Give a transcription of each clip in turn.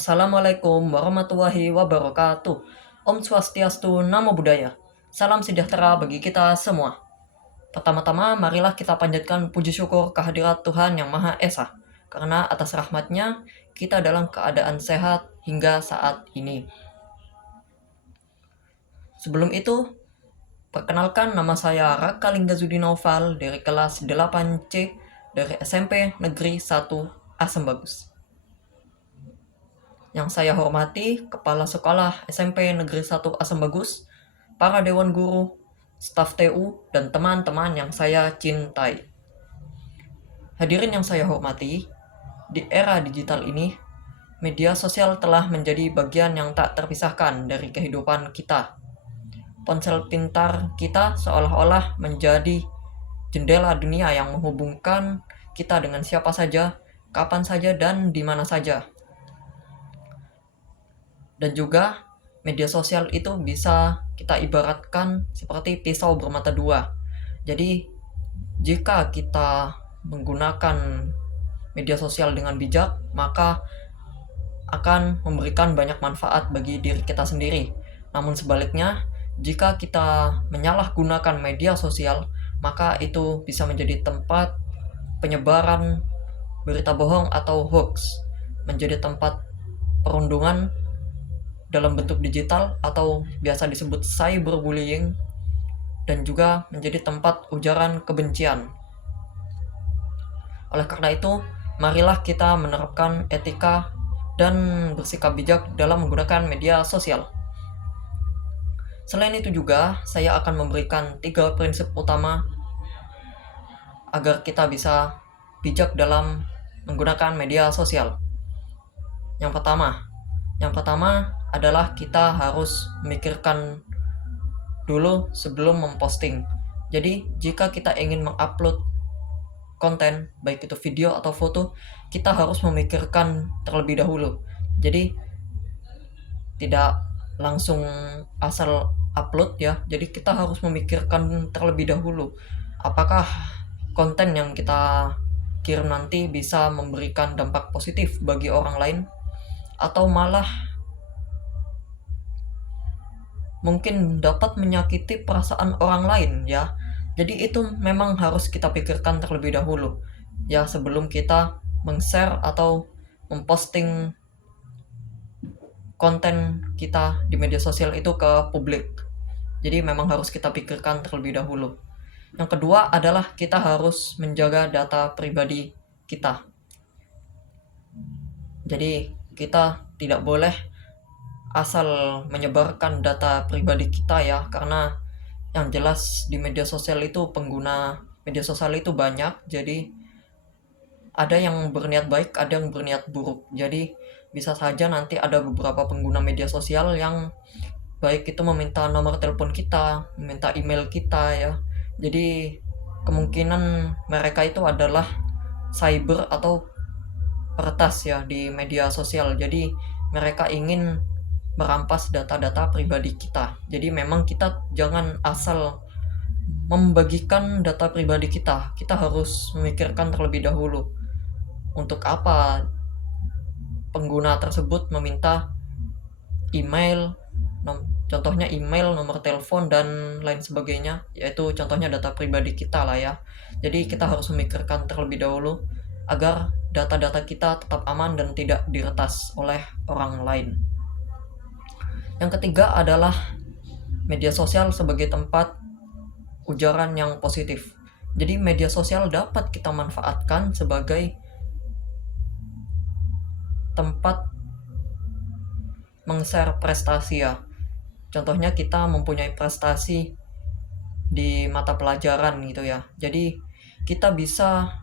Assalamualaikum warahmatullahi wabarakatuh. Om Swastiastu, Namo Buddhaya. Salam sejahtera bagi kita semua. Pertama-tama, marilah kita panjatkan puji syukur kehadirat Tuhan Yang Maha Esa. Karena atas rahmatnya, kita dalam keadaan sehat hingga saat ini. Sebelum itu, perkenalkan nama saya Raka Linggazudi Noval dari kelas 8C dari SMP Negeri 1 Asem Bagus. Yang saya hormati Kepala Sekolah SMP Negeri 1 Asem Bagus, para Dewan Guru, staf TU, dan teman-teman yang saya cintai. Hadirin yang saya hormati, di era digital ini, media sosial telah menjadi bagian yang tak terpisahkan dari kehidupan kita. Ponsel pintar kita seolah-olah menjadi jendela dunia yang menghubungkan kita dengan siapa saja, kapan saja, dan di mana saja. Dan juga media sosial itu bisa kita ibaratkan seperti pisau bermata dua. Jadi jika kita menggunakan media sosial dengan bijak, maka akan memberikan banyak manfaat bagi diri kita sendiri. Namun sebaliknya, jika kita menyalahgunakan media sosial, maka itu bisa menjadi tempat penyebaran berita bohong atau hoax, menjadi tempat perundungan dalam bentuk digital atau biasa disebut cyberbullying, dan juga menjadi tempat ujaran kebencian. Oleh karena itu, marilah kita menerapkan etika dan bersikap bijak dalam menggunakan media sosial. Selain itu juga, saya akan memberikan 3 prinsip utama agar kita bisa bijak dalam menggunakan media sosial. Yang pertama adalah kita harus memikirkan dulu sebelum memposting. Jadi, jika kita ingin mengupload konten, baik itu video atau foto, kita harus memikirkan terlebih dahulu. Jadi, tidak langsung asal upload ya. Jadi, kita harus memikirkan terlebih dahulu apakah konten yang kita kirim nanti bisa memberikan dampak positif bagi orang lain, atau malah mungkin dapat menyakiti perasaan orang lain ya. Jadi itu memang harus kita pikirkan terlebih dahulu ya, sebelum kita meng-share atau memposting konten kita di media sosial itu ke publik. Jadi memang harus kita pikirkan terlebih dahulu. Yang kedua adalah kita harus menjaga data pribadi kita. Jadi kita tidak boleh asal menyebarkan data pribadi kita ya, karena yang jelas di media sosial itu pengguna media sosial itu banyak. Jadi ada yang berniat baik, ada yang berniat buruk. Jadi bisa saja nanti ada beberapa pengguna media sosial yang baik itu meminta nomor telepon kita, meminta email kita ya. Jadi kemungkinan mereka itu adalah cyber atau peretas ya di media sosial. Jadi mereka ingin merampas data-data pribadi kita. Jadi memang kita jangan asal membagikan data pribadi kita. Kita harus memikirkan terlebih dahulu untuk apa pengguna tersebut meminta email, contohnya email, nomor telepon, dan lain sebagainya, yaitu contohnya data pribadi kita lah ya. Jadi kita harus memikirkan terlebih dahulu agar data-data kita tetap aman dan tidak diretas oleh orang lain. Yang ketiga adalah media sosial sebagai tempat ujaran yang positif. Jadi media sosial dapat kita manfaatkan sebagai tempat meng-share prestasi ya. Contohnya kita mempunyai prestasi di mata pelajaran gitu ya. Jadi kita bisa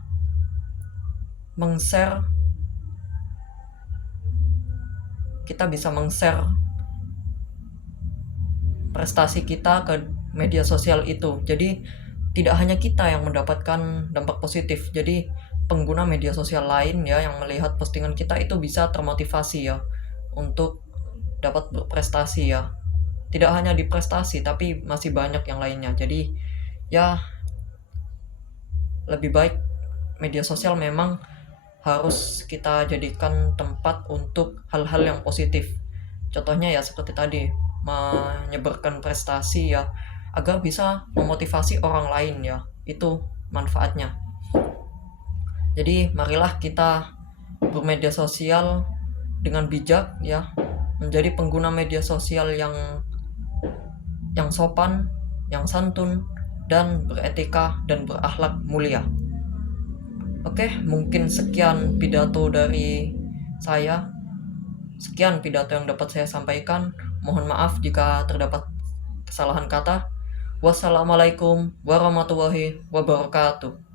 meng-share prestasi kita ke media sosial itu. Jadi tidak hanya kita yang mendapatkan dampak positif. Jadi pengguna media sosial lain ya yang melihat postingan kita itu bisa termotivasi ya untuk dapat berprestasi ya. Tidak hanya di prestasi tapi masih banyak yang lainnya. Jadi ya lebih baik media sosial memang harus kita jadikan tempat untuk hal-hal yang positif. Contohnya ya seperti tadi, menyebarkan prestasi ya, agar bisa memotivasi orang lain ya. Itu manfaatnya. Jadi marilah kita bermedia sosial dengan bijak ya, menjadi pengguna media sosial yang sopan, yang santun, dan beretika dan berakhlak mulia. Oke, mungkin sekian pidato dari saya. Sekian pidato yang dapat saya sampaikan. Mohon maaf jika terdapat kesalahan kata. Wassalamualaikum warahmatullahi wabarakatuh.